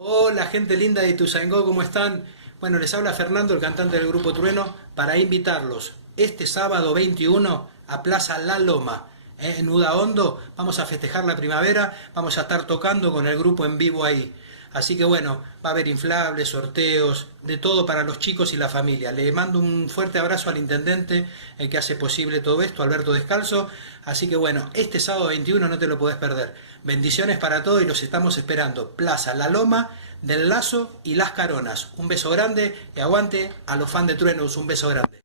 Hola gente linda de Ituzaingó, ¿cómo están? Bueno, les habla Fernando, el cantante del grupo Trueno, para invitarlos este sábado 21 a Plaza La Loma, en Udaondo. Vamos a festejar la primavera, vamos a estar tocando con el grupo en vivo ahí. Así que bueno, va a haber inflables, sorteos, de todo para los chicos y la familia. Le mando un fuerte abrazo al intendente, el que hace posible todo esto, Alberto Descalzo. Así que bueno, este sábado 21 no te lo podés perder. Bendiciones para todos y los estamos esperando. Plaza La Loma, del Lazo y Las Caronas. Un beso grande y aguante a los fans de Truenos, un beso grande.